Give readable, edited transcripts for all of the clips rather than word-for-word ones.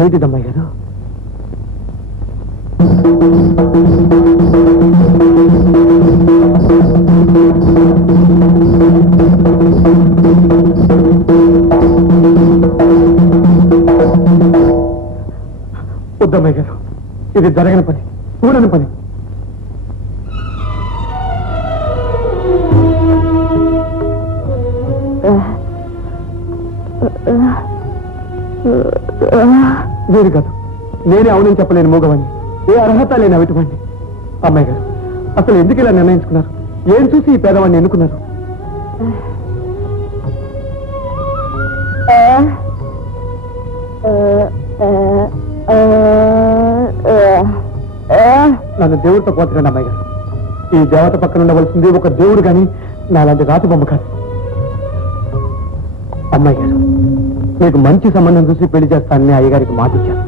ఏమిటిదమ్మాయి గారు? వద్దమ్మాయి గారు, ఇది జరగని పని, కూడని పని. మీరు కాదు, నేనే అవునని చెప్పలేని మూగవాణ్ణి, ఏ అర్హత లేని అవిటివాణ్ణి. అమ్మాయి గారు, అసలు ఎందుకు ఇలా నిర్ణయించుకున్నారు? ఏం చూసి ఈ పేదవాడిని ఎన్నుకున్నారు? నన్ను దేవుడితో పోతున్నాను అమ్మాయి గారు. ఈ దేవత పక్కన ఉండవలసింది ఒక దేవుడు కానీ నాలాంటి రాతి బొమ్మ కాదు. అమ్మాయి గారు, మీకు మంచి సంబంధం చూసి పెళ్లి చేస్తానని అయ్యగారికి మాట ఇచ్చాను.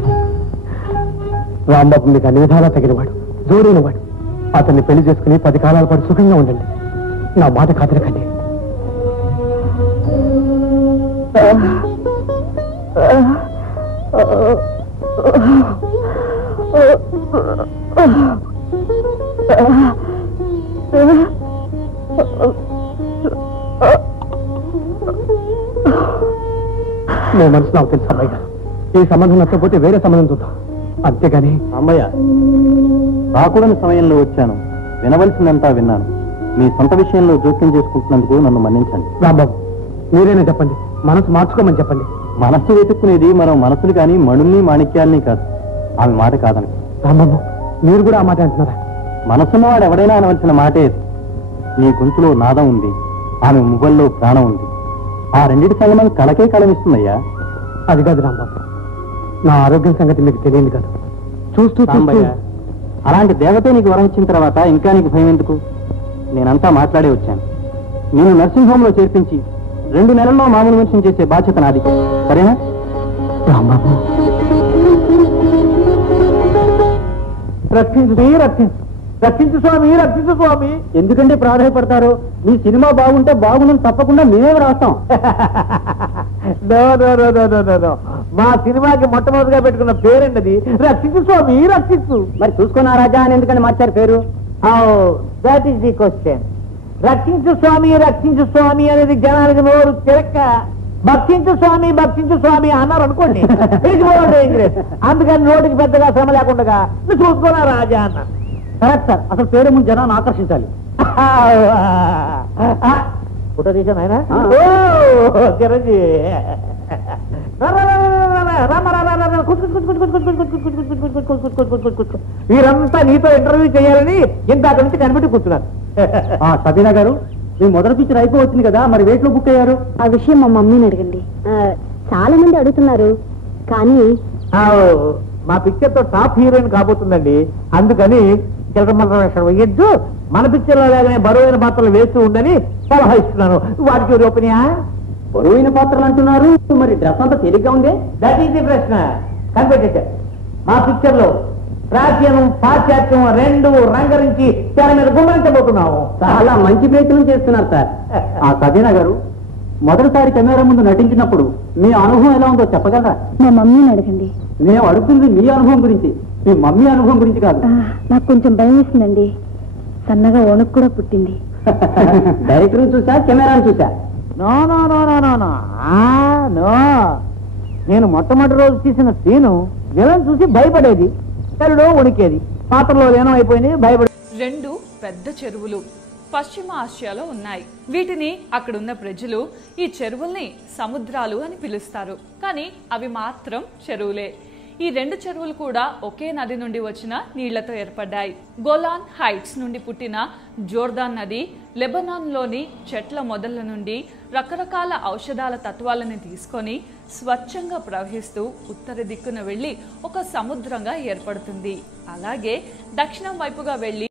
రాంబాబు మీకు అన్ని విధాలా తగినవాడు, జోడైనవాడు. అతన్ని పెళ్లి చేసుకుని 10 కాలాల పాటు సుఖంగా ఉండండి. నా మాట కాదనకండి. మీ మనసు నాకు తెలుసు అమ్మాయి గారు. ఈ సంబంధం నచ్చకపోతే వేరే సంబంధం చూద్దాం, అంతేగాని. అమ్మయ్య, రాకూడని సమయంలో వచ్చాను, వినవలసిందంతా విన్నాను. మీ సొంత విషయంలో జోక్యం చేసుకుంటున్నందుకు నన్ను మన్నించండి. రాంబాబు, మీరేనే చెప్పండి, మనసు మార్చుకోమని చెప్పండి. మనస్సు వెతుక్కునేది మనం మనసులు కానీ మణుల్ని మాణిక్యాల్ని కాదు. ఆమె మాట కాదని. రాంబాబు, మీరు కూడా ఆ మాట అంటున్నారా? మనసున్నవాడు ఎవడైనా అనవలసిన మాటే. నీ గొంతులో నాదం ఉంది, ఆమె మువ్వల్లో ప్రాణం ఉంది. ఆ రెండింటి సంగమం కళకే కళమిస్తుందయ్యా. అది కాదు రాంబాబు, నా ఆరోగ్యం సంగతి మీకు తెలియదు కదా. చూస్తూ అలాంటి దేవతే నీకు వరం ఇచ్చిన తర్వాత ఇంకా నీకు భయం ఎందుకు? నేనంతా మాట్లాడే వచ్చాను. నేను నర్సింగ్ హోమ్ లో చేర్పించి 2 నెలల్లో మామూలు మనిషిని చేసే బాధ్యత నాది, సరేనా? రాంబాబు, రక్షించు రక్షించు రక్షించు స్వామి, రక్షించు స్వామి. ఎందుకంటే ప్రాధాన్యపడతారు? మీ సినిమా బాగుంటే బాగుందని తప్పకుండా మేమే రాస్తాం. మా సినిమాకి మొట్టమొదటిగా పెట్టుకున్న పేరండి రక్షించు స్వామి, రక్షించు. మరి చూసుకున్నా రాజా అని ఎందుకని మార్చారు పేరు? That is the question. రక్షించు స్వామి, రక్షించు స్వామి అనేది జనానికి నోరు తిరక్క భక్షించు స్వామి అన్నారు అనుకోండి, అందుకని నోటికి పెద్దగా శ్రమ లేకుండా చూసుకున్నా రాజా అన్నారు. కరెక్ట్ సార్, అసలు పేరు ముందు జనాన్ని ఆకర్షించాలి. ఫోటో తీసాను ఆయన చిరంజీవి. వీరంతా నీతో ఇంటర్వ్యూ చేయాలని ఇంత నుంచి కనిపెట్టి కూర్చున్నారు. సబీనా గారు, మీ మొదటి పిక్చర్ అయిపోవచ్చింది కదా, మరి వేట్లో బుక్ అయ్యారు? ఆ విషయం మా మమ్మీని అడగండి. చాలా మంది అడుగుతున్నారు, కానీ మా పిక్చర్ తో టాప్ హీరోయిన్ కాబోతుందండి. అందుకని వేయద్దు, మన పిక్చర్ లో లాగానే బరువైన పాత్రలు వేస్తూ ఉండని సలహా ఇస్తున్నాను. వాటికి ఓపెనియా? బరువైన పాత్రలు అంటున్నారు, మరి డ్రెస్ అంతా తేలిగ్గా ఉంది. దట్ ఈస్ ది ప్రశ్న. కనిపెట్టేశారు. మా పిక్చర్ లో ప్రాచీనం పాశ్చాత్యం 2 రంగరించి తెర మీద గుమ్మరించబోతున్నాము. చాలా మంచి ప్రయత్నం చేస్తున్నారు సార్. ఆ సబీనా గారు, మొదటిసారి కెమెరా ముందు నటించినప్పుడు మీ అనుభవం ఎలా ఉందో చెప్పగలరా? మా మమ్మీని అడగండి. మేము అడుగుతుంది మీ అనుభవం గురించి, మీ మమ్మీ అనుభవం గురించి కాదు. నాకు కొంచెం భయం వేసిందండి, సన్నగా వణుకు కూడా పుట్టింది. డైరెక్టర్ని చూసా, కెమెరాని చూసా? No no no no no no no. నేను మొట్టమొదటి రోజు తీసిన సీను విలన్ చూసి భయపడేది, తెరలో వణికేది. పాత్రలో లీనం అయిపోయింది, భయపడే. 2 పెద్ద చెరువులు పశ్చిమ ఆసియాలో ఉన్నాయి. వీటిని అక్కడున్న ప్రజలు ఈ చెరువుల్ని సముద్రాలు అని పిలుస్తారు, కానీ అవి మాత్రం చెరువులే. ఈ 2 చెరువులు కూడా ఒకే నది నుండి వచ్చిన నీళ్లతో ఏర్పడ్డాయి. గోలాన్ హైట్స్ నుండి పుట్టిన జోర్దాన్ నది లెబనాన్లోని చెట్ల మొదళ్ల నుండి రకరకాల ఔషధాల తత్వాలను తీసుకొని స్వచ్ఛంగా ప్రవహిస్తూ ఉత్తర దిక్కున వెళ్లి ఒక సముద్రంగా ఏర్పడుతుంది. అలాగే దక్షిణం వైపుగా వెళ్లి